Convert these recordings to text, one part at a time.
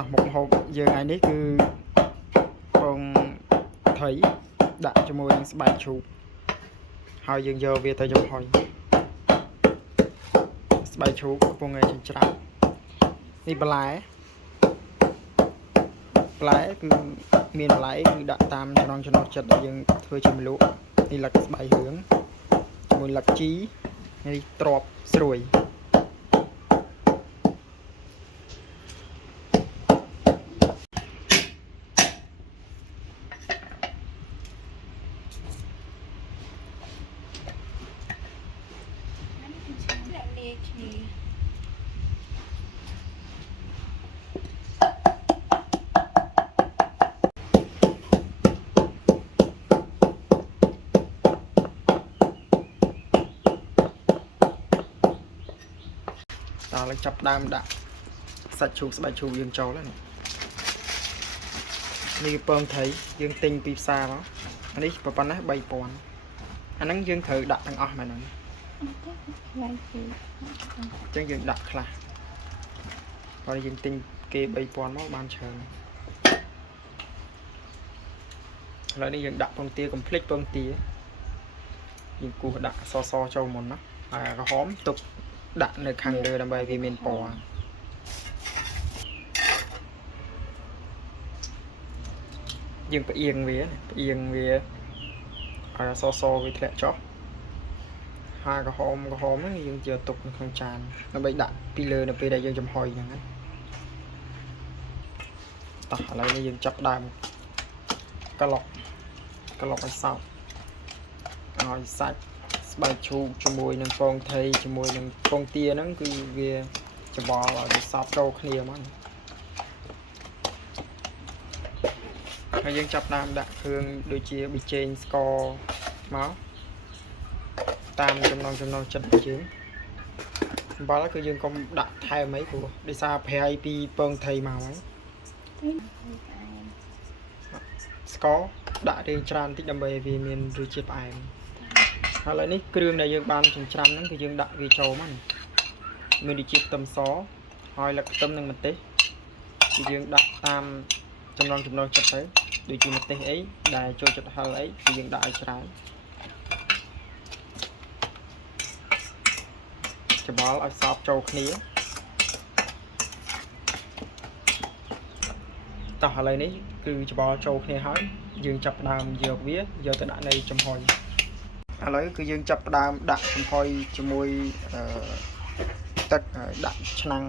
តោះមុខហូបយើងថ្ងៃនេះគឺពងថៃដាក់ជាមួយនឹងស្បែកជ្រូកហើយយើងយកវាទៅចំហុយស្បែកជ្រូកកំពុងតែចិញ្ច្រាំនេះបន្លែគឺមានបន្លែគឺដាក់តាមចំណង់ចិត្តដែលយើងធ្វើជាម្លក់នេះលឹកស្បែករឿងជាមួយលឹកជីនេះត្រប់ស្រួយតើឡើងចាប់ដើមដាក់សាច់ជ្រូកស្បែកជ្រូកយើងចូលហើយនេះពងថៃយើងទិញពីផ្សារមកអានេះប៉ុណ្ណេះ 3000 អាហ្នឹងយើងត្រូវដាក់ទាំងអស់មែនហ្នឹងអញ្ចឹងយើងដាក់ខ្លះបើយើងទិញគេ 3000 មកបានច្រើនឥឡូវនេះយើងដាក់ពងទាកុំភ្លេចពងទាយើងគោះដាក់សចូលមុនណាហើយក្រហមទុកដាក់នៅខាងលើដើម្បីវាមានពណ៌យើងផ្អៀងវាឲ្យសវាធ្លាក់ចុះហើយក្រហមហ្នឹងយើងយកទុកនៅក្នុងចានដើម្បីដាក់ពីលើនៅពេលដែលយើងចំហុយហ្នឹងណាតោះឥឡូវនេះយើងចាប់ដើមក្លុកឲ្យសោកឲ្យសាច់ស្បែកជ្រូកជាមួយនឹងពងថៃជាមួយនឹងពងទាហ្នឹងគឺវាច្បល់ឲ្យវាសោកចូលគ្នាមកហើយយើងចាប់ដើមដាក់គ្រឿងដូចជាប៊ីចេងស្ករមកតាមចំណង់ចិត្តរបស់យើងអំបិលគឺយើងកុំដាក់ថែមអីព្រោះដោយសារប្រៃពីពងថៃមកហើយស្ករដាក់រៀងច្រើនតិចដើម្បីឲ្យវាមានរសជាតិផ្អែមហើយឥឡូវនេះគ្រឿងដែលយើងបានចិញ្ច្រាំហ្នឹងគឺយើងដាក់វាចូលមកមានដូចជាខ្ទឹមសហើយលឹកខ្ទឹមនិងម្ទេសគឺយើងដាក់តាមចំណង់ចិត្តទៅដូចជាម្ទេសអីដែលចូលចិត្តហឹរអីគឺយើងដាក់ឲ្យច្រើនច្បល់ឲ្យសោកចូលគ្នាតោះឥឡូវនេះគឺច្បល់ចូលគ្នាហើយយើងចាប់ផ្ដើមយកវាយកទៅដាក់នៅចំហុយឥឡូវគឺយើងចាប់ផ្ដើមដាក់ចំហុយជាមួយទឹកដាក់ឆ្នាំង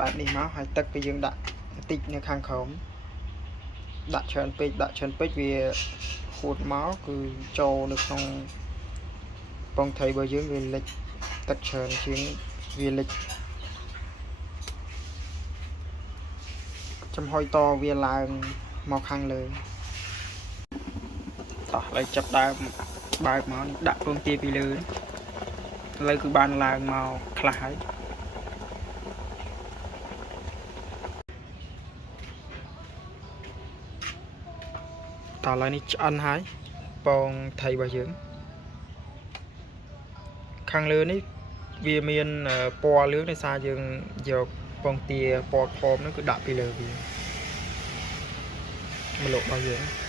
បែបនេះមកហើយទឹកគឺយើងដាក់បន្តិចនៅខាងក្រោមដាក់ច្រើនពេកវាហួតមកគឺចូលនៅក្នុងពងថៃរបស់យើងវាលិចទឹកច្រើនជាងវាលិចចំហុយតវាឡើងមកខាងលើតោះឥឡូវចាប់ដើមបើកមកដាក់ពងទាពីលើឥឡូវគឺបានឡើងមកខ្លះហើយតោះឥឡូវនេះឆ្អិនហើយពងថៃរបស់យើងខាងលើនេះវាមានពណ៌លឿងដោយសារយើងយកពងទាពណ៌ខមហ្នឹងគឺដាក់ពីលើវាម្លប់របស់យើង